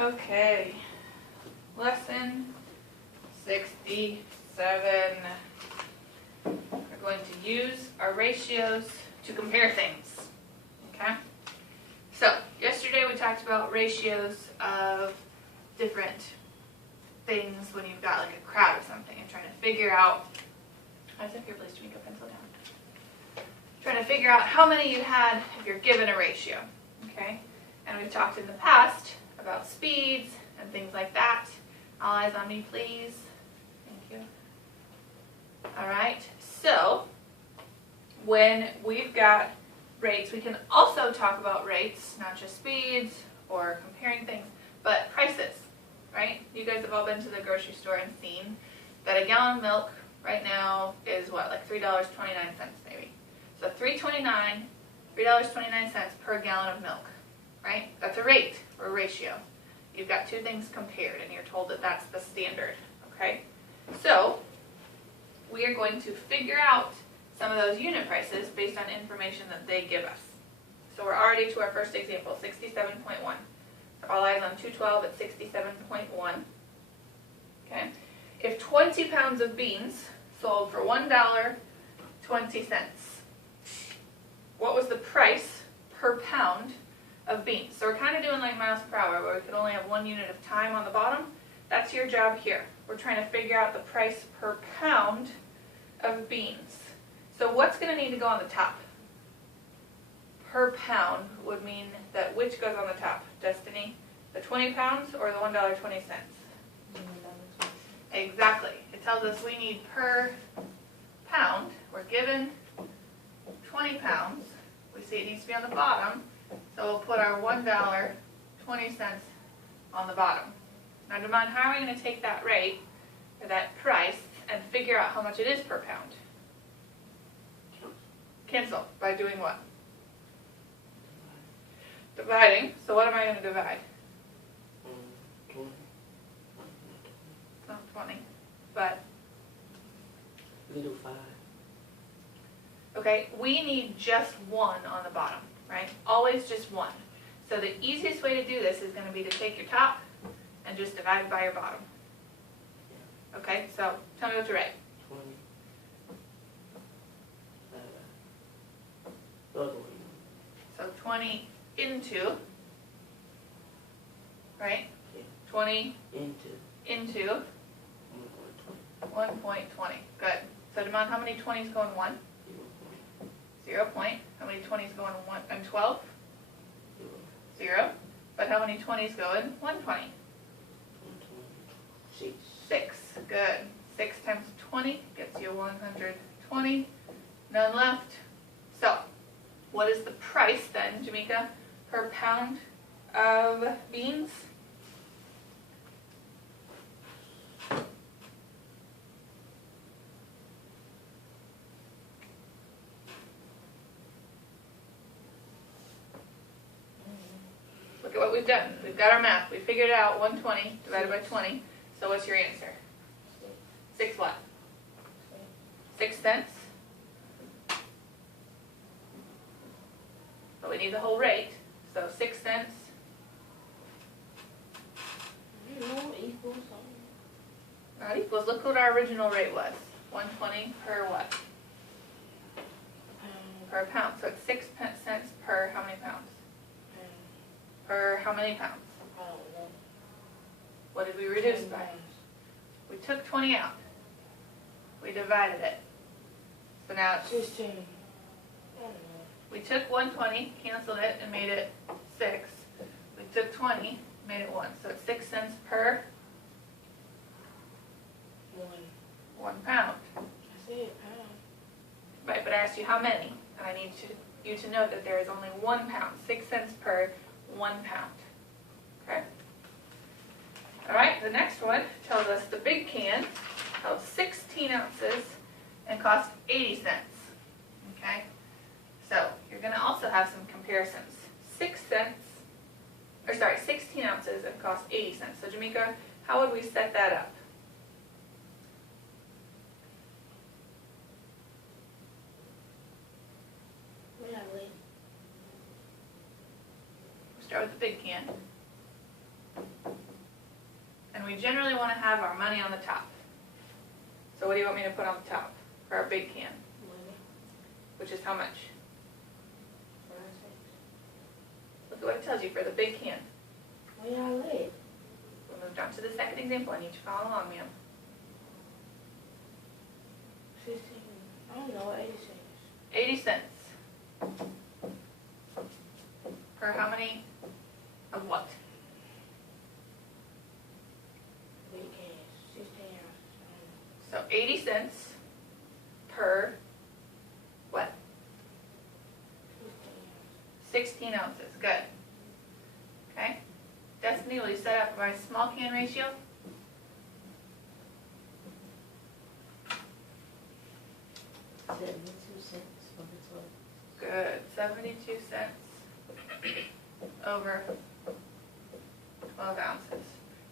Okay, lesson 67. We're going to use our ratios to compare things, okay? So, yesterday we talked about ratios of different things when you've got like a crowd or something and trying to figure out, I was up here, please, Jamaica, pencil down. Trying to figure out how many you had if you're given a ratio, okay? And we've talked in the past about speeds and things like that. All eyes on me, please. Thank you. All right, so when we've got rates, we can also talk about rates, not just speeds or comparing things, but prices, right? You guys have all been to the grocery store and seen that a gallon of milk right now is what, like $3.29 maybe. So $3.29 per gallon of milk, right? That's a rate or a ratio. You've got two things compared and you're told that that's the standard, okay? So we are going to figure out some of those unit prices based on information that they give us. So we're already to our first example, 67.1. All eyes on 212 at 67.1. Okay. If 20 pounds of beans sold for $1.20, what was the price per pound of beans? So we're kind of doing like miles per hour where we could only have one unit of time on the bottom. That's your job here. We're trying to figure out the price per pound of beans. So what's going to need to go on the top? Per pound would mean that which goes on the top? Destiny? The 20 pounds or the $1.20? Exactly. It tells us we need per pound. We're given 20 pounds. We see it needs to be on the bottom. So we'll put our $1.20 on the bottom. Now, Damon, how are we going to take that rate, or that price, and figure out how much it is per pound? Cancel. By doing what? Dividing. So what am I going to divide? 20. Not 20, but... We can do 5. Okay, we need just one on the bottom, right? Always just one. So the easiest way to do this is going to be to take your top and just divide by your bottom. Okay, so tell me what to write. 20. Other way. So 20 into, right? Yeah. 20 Into 1.20. Good. So Damon, how many 20s go in 1? 0 point. How many 20s go in 1 and 12? 0. But how many 20s go in 120? 6. 6. Good. 6 times 20 gets you 120. None left. So, what is the price then, Jamaica, per pound of beans? Look at what we've done. We've got our math. We figured out 120 divided by 20. So what's your answer? 6 what? 6 cents. But we need the whole rate. So 6 cents. Equals Not equals. Look what our original rate was. 120 per what? Per pound. So it's 6 cents per how many pounds? Per how many pounds? What did we reduce by? We took 20 out. We divided it. So now it's 16. we took 120, canceled it, and made it 6. We took 20, made it 1. So it's 6 cents per 1 pound. I said pound. Right, but I asked you how many, and I need you to know that there is only 1 pound. 6 cents per 1 pound. Okay? All right, the next one tells us the big can held 16 ounces and cost 80 cents. Okay? So, you're going to also have some comparisons. 16 ounces and cost 80 cents. So, Jamaica, how would we set that up? Start with the big can. we generally want to have our money on the top. So what do you want me to put on the top for our big can? Money. Which is how much? 5 cents. Look at what it tells you for the big can. Where y'all at? We moved on to the second example. I need you to follow along, ma'am. 16. I don't know, 80 cents. 80 cents. Per how many of what? Big cans. 16 ounces. So 80 cents per what? 16 ounces. Good. Okay. Destiny, will you set up my small can ratio? Good. 72 cents over 12 ounces.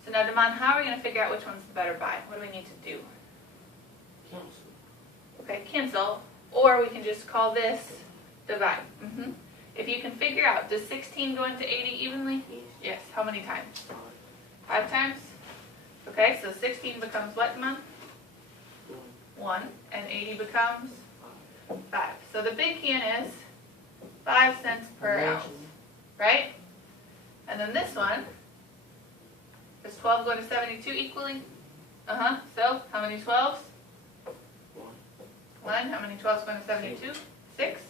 So now, Damon, how are we going to figure out which one's the better buy? What do we need to do? Cancel. Okay, cancel. Or we can just call this divide. If you can figure out, does 16 go into 80 evenly? Yes. Yes. How many times? 5 times? Okay, so 16 becomes what, Damon? 1. And 80 becomes 5. So the big can is 5 cents per ounce, right? And then this one, does 12 go to 72 equally? So how many 12s? 1. How many 12s go to 72? 6.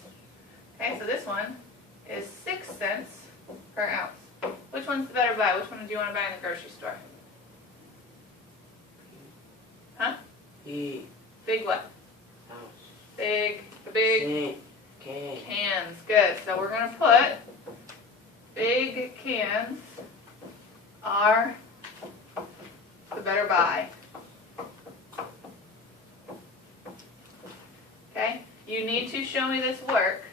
Okay, so this one is 6 cents per ounce. Which one's the better buy? Which one do you want to buy in the grocery store? Huh? Big. Big what? Ounce. Big, the big Can. cans. Good. So we're going to put big cans are the better buy. Okay? You need to show me this work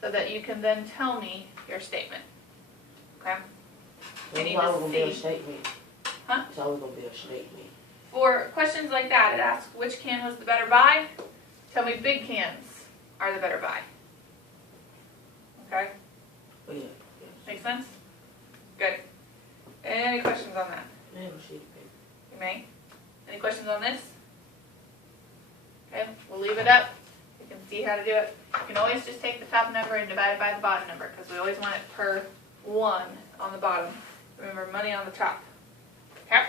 so that you can then tell me your statement. Okay? I need It's always to gonna be a see. statement. Huh? It's always gonna be a statement. For questions like that, it asks which can was the better buy. Tell me big cans are the better buy. Okay? But yeah. Make sense? Good. Any questions on that? I have a sheet of paper. You may. Any questions on this? Okay, we'll leave it up. You can see how to do it. You can always just take the top number and divide it by the bottom number because we always want it per 1 on the bottom. Remember, money on the top. Okay?